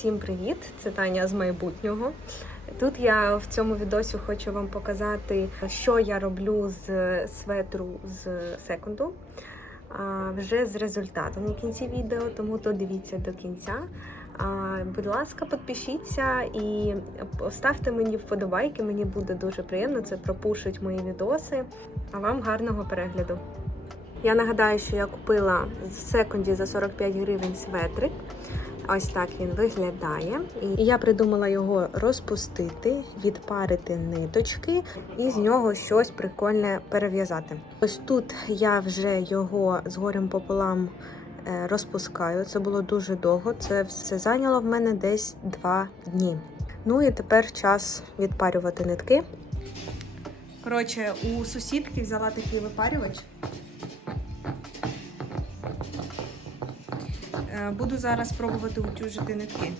Всім привіт! Це Таня з майбутнього. Тут я в цьому відосі хочу вам показати, що я роблю з светру з секунду. Вже з результатом у кінці відео, тому то дивіться до кінця. Будь ласка, підпишіться і поставте мені вподобайки, мені буде дуже приємно, це пропушить мої відоси. А вам гарного перегляду! Я нагадаю, що я купила в секунді за 45 гривень светрик. Ось так він виглядає. І я придумала його розпустити, відпарити ниточки і з нього щось прикольне перев'язати. Ось тут я вже його з горем пополам е, розпускаю. Це було дуже довго. Це все зайняло в мене десь 2 дні. Ну і тепер час відпарювати нитки. Коротше, у сусідки взяла такий випарювач. Буду зараз пробувати утюжити нитки.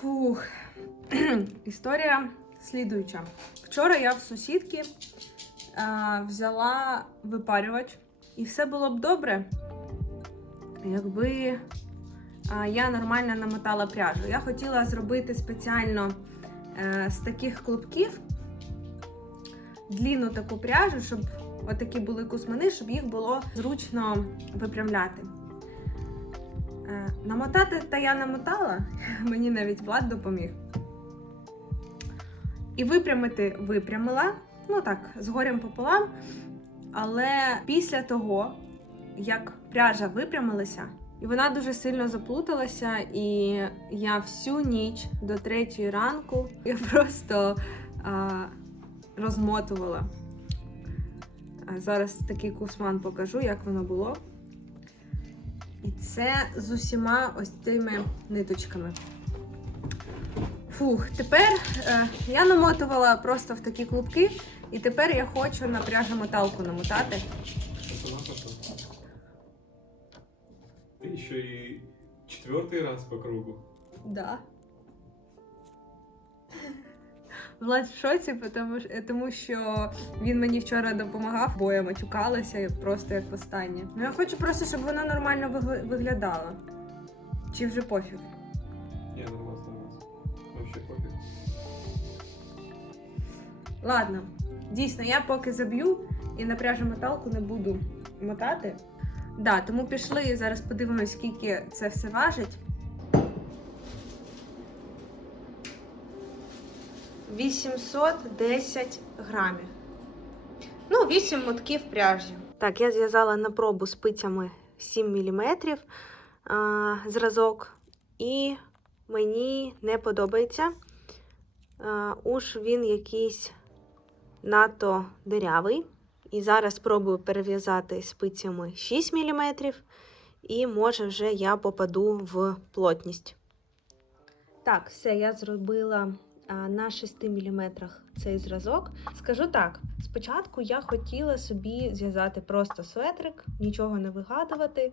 Фух. Історія слідуюча. Вчора я в сусідки е, взяла випарювач, і все було б добре, якби а, я нормально намотала пряжу. Я хотіла зробити спеціально е, з таких клубків длінну таку пряжу, щоб отакі були кусмани, щоб їх було зручно випрямляти. Е, намотати та я намотала, мені навіть Влад допоміг. І випрямити випрямила, ну так, з горем пополам. Але після того, як пряжа випрямилася, і вона дуже сильно заплуталася, і я всю ніч до третьої ранку я просто а, розмотувала. А зараз такий кусман покажу, як воно було. І це з усіма ось цими ниточками. Фух, тепер е, я намотувала просто в такі клубки, і тепер я хочу на пряжомоталку намотати. Ты еще и четвертый раз по кругу. Да. Влад в шоці, тому, що- тому що він мені вчора допомагав, бо я матюкалася просто як востаннє. Ну я хочу просто, щоб воно нормально вигля- виглядало. Чи вже пофіг? Не, нормально, нормально. Вообще пофиг. Ладно, дійсно, я поки заб'ю і на пряжомоталку не буду мотати. Да, тому пішли і зараз подивимось, скільки це все важить. 810 грамів. Ну, 8 мотків пряжі. Так, я зв'язала на пробу спицями 7 мм а, зразок, і мені не подобається. А, уж він якийсь надто дирявий. І зараз спробую перев'язати спицями 6 мм, і може вже я попаду в плотність. Так, все, я зробила на 6 мм цей зразок. Скажу так: спочатку я хотіла собі зв'язати просто светрик, нічого не вигадувати.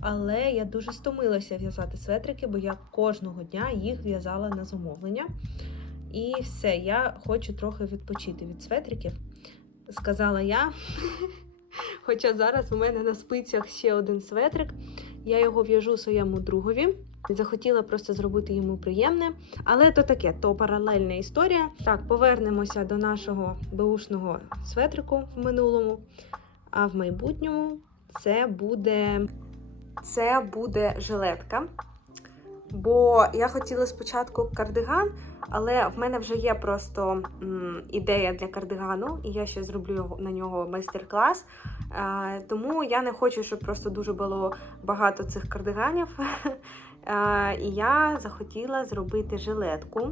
Але я дуже стомилася в'язати светрики, бо я кожного дня їх в'язала на замовлення. І все, я хочу трохи відпочити від светриків, сказала я. Хоча зараз у мене на спицях ще один светрик. Я його в'яжу своєму другові. Захотіла просто зробити йому приємне. Але то таке, то паралельна історія. Так, повернемося до нашого беушного светрику в минулому. А в майбутньому це буде. Це буде жилетка. Бо я хотіла спочатку кардиган, але в мене вже є просто м, ідея для кардигану, і я ще зроблю на нього майстер-клас. Е, тому я не хочу, щоб просто дуже було багато цих кардиганів. Е, і я захотіла зробити жилетку.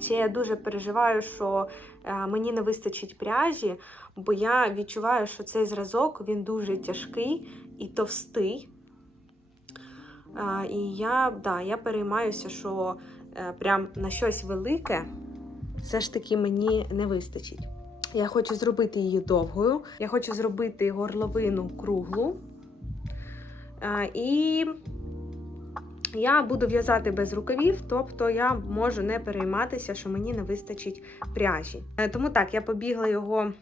Ще я дуже переживаю, що е, мені не вистачить пряжі, бо я відчуваю, що цей зразок він дуже тяжкий і товстий. А, і я, да, я переймаюся, що е, прям на щось велике все ж таки мені не вистачить. Я хочу зробити її довгою. Я хочу зробити горловину круглу. І я буду в'язати без рукавів, тобто я можу не перейматися, що мені не вистачить пряжі. Е, Тому так, я побігла його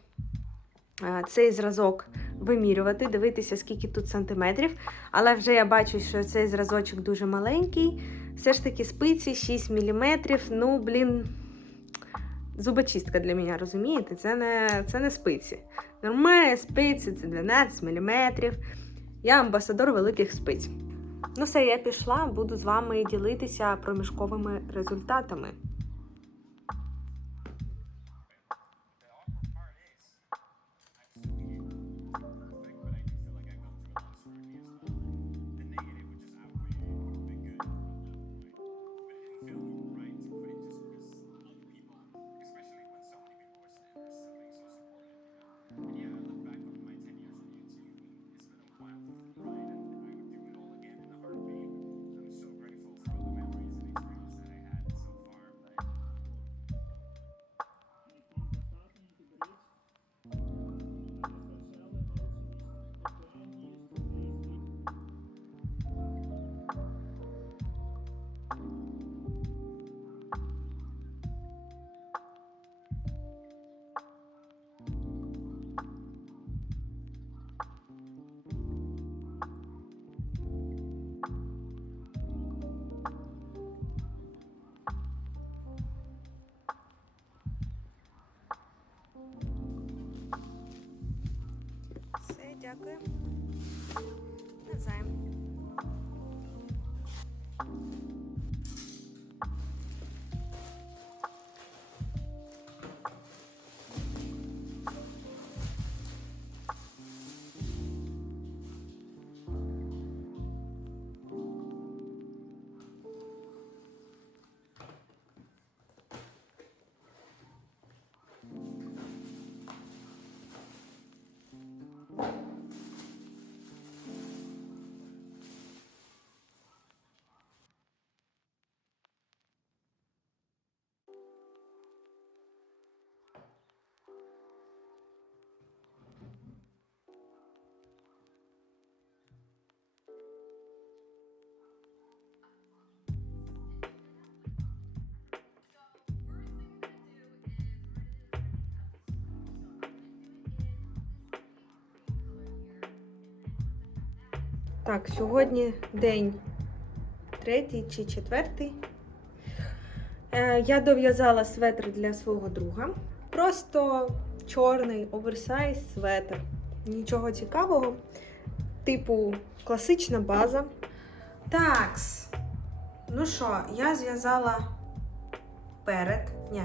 е, цей зразок вимірювати, дивитися, скільки тут сантиметрів. Але вже я бачу, що цей зразочок дуже маленький. Все ж таки спиці 6 мм. Ну, блін, зубочистка для мене, розумієте? Це не, це не спиці. Нормальні спиці це 12 мм. Я амбасадор великих спиць. Ну все, я пішла, буду з вами ділитися проміжковими результатами. Дякую. Навзаєм. Так, сьогодні день третій чи четвертий. Е, я дов'язала светр для свого друга. Просто чорний оверсайз светр. Нічого цікавого. Типу класична база. Такс. Ну що, я зв'язала перед. Ні,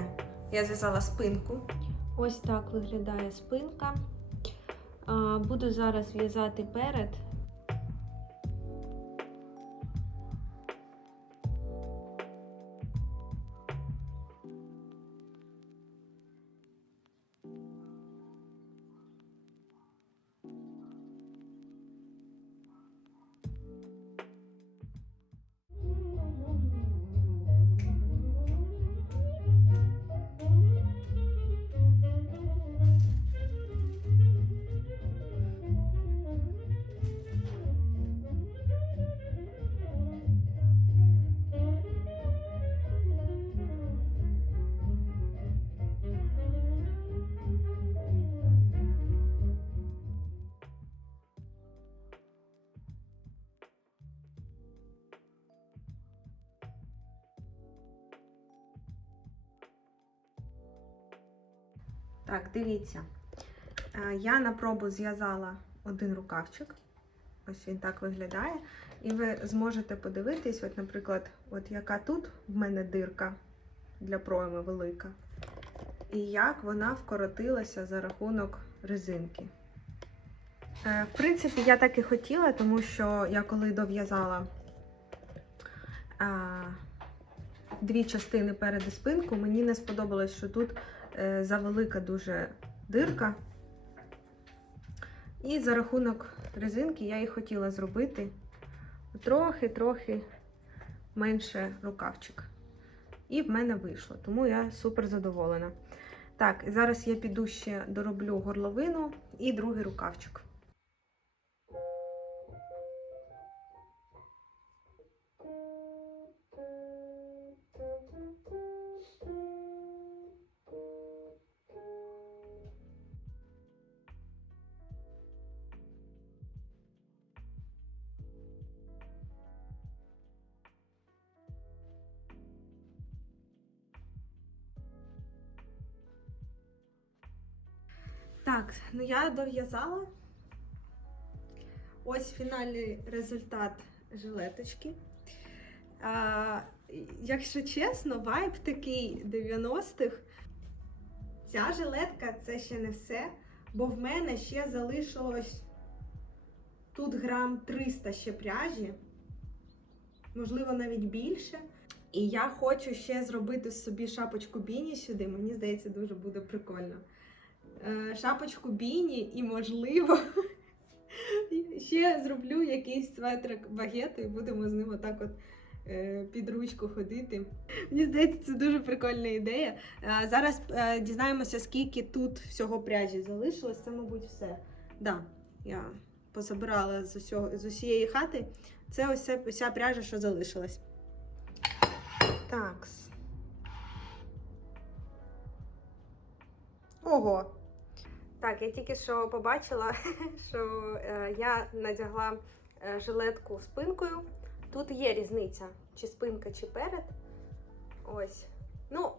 я зв'язала спинку. Ось так виглядає спинка. Буду зараз в'язати перед. Так, дивіться. Е, Я на пробу зв'язала один рукавчик. Ось він так виглядає. І ви зможете подивитись, от, наприклад, от яка тут в мене дирка для пройми велика. І як вона вкоротилася за рахунок резинки. Е, В принципі, я так і хотіла, тому що я коли дов'язала дві частини перед спинку, мені не сподобалось, що тут е, завелика дуже дирка. І за рахунок резинки я і хотіла зробити трохи-трохи менше рукавчик. І в мене вийшло, тому я супер задоволена. Так, зараз я піду ще дороблю горловину і другий рукавчик. Так, ну я дов'язала. Ось фінальний результат жилеточки. А, якщо чесно, вайб такий 90-х. Ця жилетка це ще не все, бо в мене ще залишилось тут грам 300 ще пряжі, можливо, навіть більше. І я хочу ще зробити собі шапочку біні сюди. Мені здається, дуже буде прикольно. Е, Шапочку біні і, можливо, ще зроблю якийсь светрик багету і будемо з ним отак от е, під ручку ходити. Мені здається, це дуже прикольна ідея. Е, Зараз дізнаємося, скільки тут всього пряжі залишилось. Це, мабуть, все. Да, я позабирала з, усього, з усієї хати. Це ось вся пряжа, що залишилась. Такс. Ого. Так, я тільки що побачила, що е, я надягла е, жилетку спинкою. Тут є різниця, чи спинка, чи перед. Ось. Ну,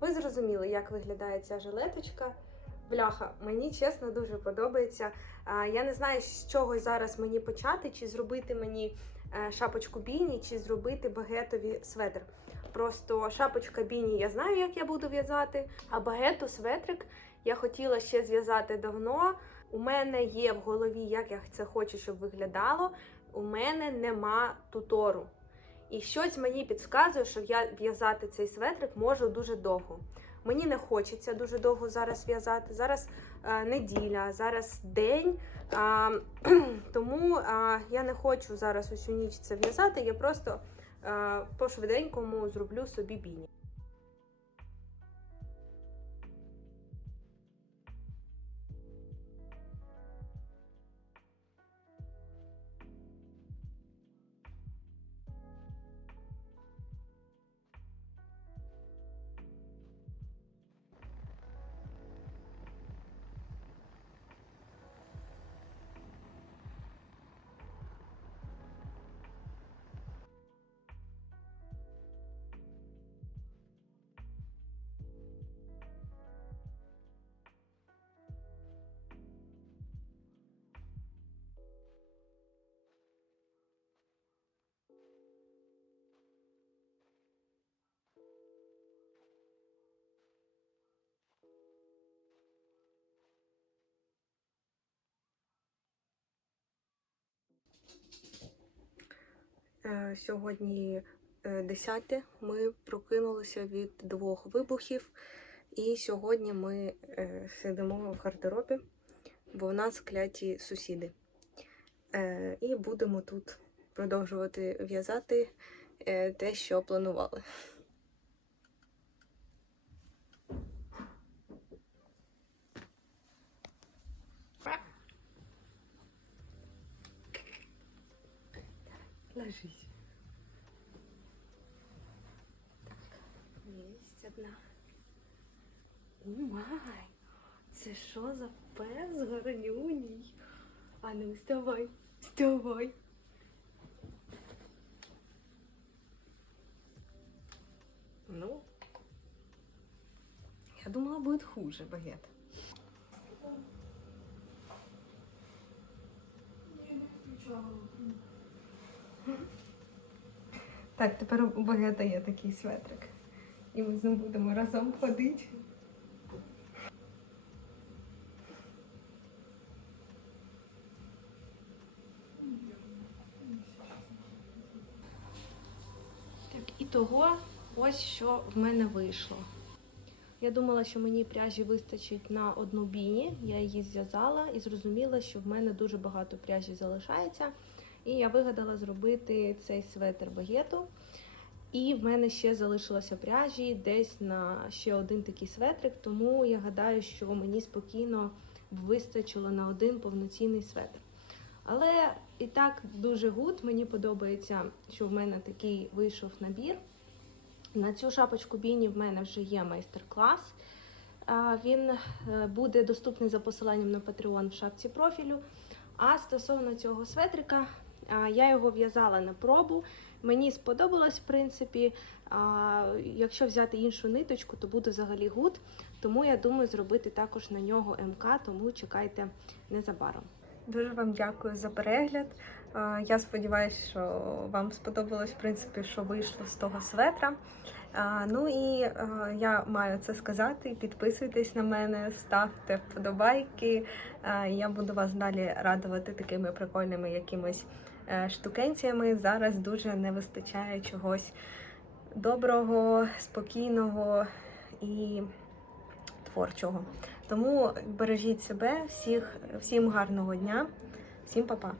ви зрозуміли, як виглядає ця жилеточка. Бляха, мені чесно дуже подобається. Я не знаю, з чого зараз мені почати, чи зробити мені е, шапочку біні, чи зробити багетові светр. Просто шапочка біні я знаю, як я буду в'язати, а багету светрик я хотіла ще зв'язати давно. У мене є в голові, як я це хочу, щоб виглядало. У мене нема тутору. І щось мені підказує, що я в'язати цей светрик можу дуже довго. Мені не хочеться дуже довго зараз в'язати. Зараз е, неділя, зараз день. А, тому а, я не хочу зараз усю ніч це в'язати. Я просто е, по швиденькому зроблю собі біні. Сьогодні десяте, 10. Ми прокинулися від двох вибухів, і сьогодні ми е, сидимо в гардеробі, бо в нас кляті сусіди. Е, І будемо тут продовжувати в'язати е, те, що планували. Ложись. Есть одна. О май! Це що за пес гарнюній? А ну, вставай, вставай. Ну, я думала, будет хуже багет. Так, тепер у багета є такий светрик. І ми з ним будемо разом ходити. Так, і того ось що в мене вийшло. Я думала, що мені пряжі вистачить на одну біні. Я її зв'язала і зрозуміла, що в мене дуже багато пряжі залишається. І я вигадала зробити цей светр багету. І в мене ще залишилося пряжі десь на ще один такий светрик, тому я гадаю, що мені спокійно вистачило на один повноцінний светр. Але і так дуже гуд. Мені подобається, що в мене такий вийшов набір. На цю шапочку біні в мене вже є майстер-клас. Він е, буде доступний за посиланням на Patreon в шапці профілю. А стосовно цього светрика, я його в'язала на пробу. Мені сподобалось, в принципі. Якщо взяти іншу ниточку, то буде взагалі гуд. Тому я думаю зробити також на нього МК, тому чекайте незабаром. Дуже вам дякую за перегляд. Я сподіваюся, що вам сподобалось, в принципі, що вийшло з того светра. Ну і я маю це сказати. Підписуйтесь на мене, ставте вподобайки. Я буду вас далі радувати такими прикольними якимись штукенціями. Зараз дуже не вистачає чогось доброго, спокійного і творчого. Тому бережіть себе, всіх, всім гарного дня, всім па-па.